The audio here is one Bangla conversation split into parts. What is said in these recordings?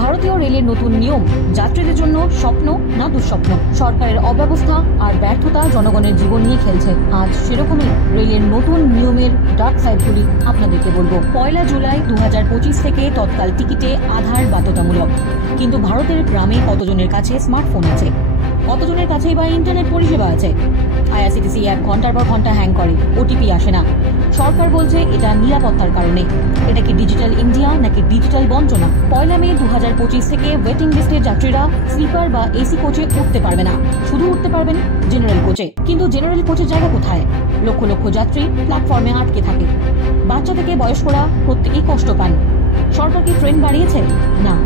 ভারতীয় রেলের নতুন নিয়ম যাত্রীদের জন্য স্বপ্ন না দুঃস্বপ্ন। সরকারের অব্যবস্থা আর ব্যর্থতা জনগণের জীবন নিয়ে খেলছে। আজ সেরকমই রেলের নতুন নিয়মের ডার্ক সাইডগুলি আপনাদেরকে বলবো। 1 জুলাই 2025 থেকে তৎকাল টিকিটে আধার বাধ্যতামূলক। কিন্তু ভারতের গ্রামে কতজনের কাছে স্মার্টফোন আছে, কতজনের কাছেই বা ইন্টারনেট পরিষেবা আছে? আইআরসিটিসি অ্যাপ ঘন্টার পর ঘন্টা হ্যাং করে, ওটিপি আসে না। সরকার বলছে এটা নিরাপত্তার কারণে। এটা কি ডিজিটাল ইন্ডিয়া নাকি ডিজিটাল বঞ্চনা? 1 মে 2025 থেকে ওয়েটিং লিস্টের যাত্রীরা স্লিপার বা এসি কোচে উঠতে পারবে না, শুধু উঠতে পারবেন জেনারেল কোচে। কিন্তু জেনারেল কোচের জায়গা কোথায়? লক্ষ লক্ষ যাত্রী প্ল্যাটফর্মে আটকে থাকে। বাচ্চা থেকে বয়স্করা প্রত্যেকেই কষ্ট পান। সরকার কি ট্রেন বাড়িয়েছে? না।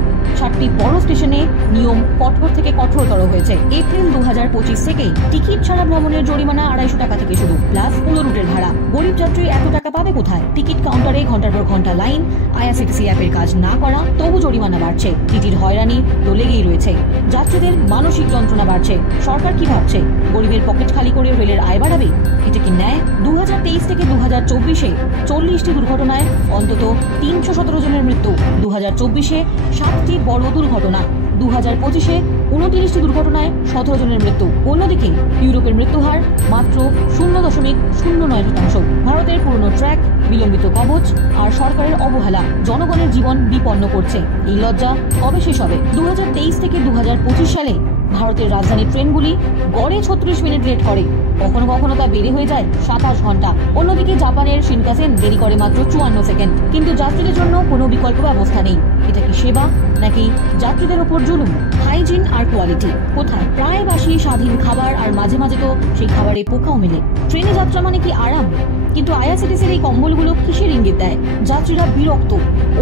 7টি বড় স্টেশনে নিয়ম কঠোর থেকে কঠোরতর হয়েছে। এপ্রিল 2025 থেকে টিকিট ছাড়া ভ্রমণের জরিমানা 250 টাকা থেকে শুরু, প্লাস পুরো রুটের ভাড়া। গরিব যাত্রী এত টাকা পাবে কোথায়? টিকিট কাউন্টারে ঘন্টার পর ঘন্টা লাইন, আইআরসিটিসি অ্যাপের কাজ না করা, তবু জরিমানা বাড়ছে। টিটির হয়রানি তো লেগেই রয়েছে। যাত্রীদের মানসিক যন্ত্রণা বাড়ছে। সরকার কি ভাবছে? গরিবের পকেট খালি করে রেলের আয় বাড়াবে? এটা কি ন্যায়? 2023 থেকে 2024-এ 40টি দুর্ঘটনায় অন্তত 317 জনের মৃত্যু। 2024-এ 7টি বড় দুর্ঘটনা। 2025-এ 29টি দুর্ঘটনায় 17 জনের মৃত্যু। অন্যদিকে ইউরোপের মৃত্যুহার মাত্র 0.09%। ভারতের পুরনো ট্র্যাক, বিলম্বিত কবচ আর সরকারের অবহেলা জনগণের জীবন বিপন্ন করছে। এই লজ্জা কবে শেষ হবে? 2023 থেকে 2025 সালে ভারতের রাজধানী ট্রেনগুলি গড়ে 36 মিনিট লেট করে, কখনো কখনো তা বেড়ে হয়ে যায় 27 ঘন্টা। অন্যদিকে জাপানের শিনকানসেন দেরি করে মাত্র 54 সেকেন্ড। কিন্তু যাত্রীদের জন্য কোনো বিকল্প ব্যবস্থা নেই। এটা কি সেবা নাকি যাত্রীদের ওপর জুলুম? হাইজিন আর কোয়ালিটি কোথায়? প্রায় বাসি স্বাধীন খাবার, আর মাঝে মাঝে তো সেই খাবারে পোকাও মেলে। ট্রেনে যাত্রা মানে কি আরাম? কিন্তু আইআরসিটিসির এই কম্বলগুলো কিসের ইঙ্গিত দেয়? যাত্রীরা বিরক্ত,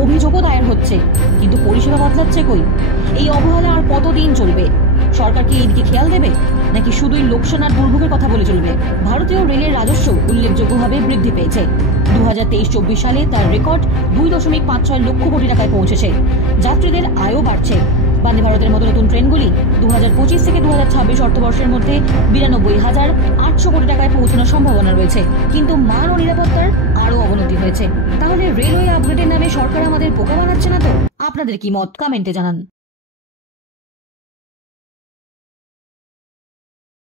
অভিযোগও দায়ের হচ্ছে, কিন্তু পরিষেবা বদলাচ্ছে কই? এই অবহেলা আর কতদিন চলবে? সরকার কি এদিকে খেয়াল দেবে নাকি শুধুই লোকসান আর দুর্ভোগের কথা বলে চলবে? ভারতীয় রেলের রাজস্ব উল্লেখযোগ্যভাবে বৃদ্ধি পেয়েছে। 2023-24 সালে তার রেকর্ড 2.56 লক্ষ কোটি টাকায় পৌঁছেছে। যাত্রীদের আয়ও বাড়ছে। বন্দে ভারতের মতো নতুন ট্রেনগুলি 2025 থেকে 2026 অর্থবর্ষের মধ্যে 92,800 কোটি টাকায় পৌঁছানোর সম্ভাবনা রয়েছে। কিন্তু মান ও নিরাপত্তার আরও অবনতি হয়েছে। তাহলে রেলওয়ে আপগ্রেডের নামে সরকার আমাদের বোকা বানাচ্ছে না তো? আপনাদের কি মত? কমেন্টে জানান।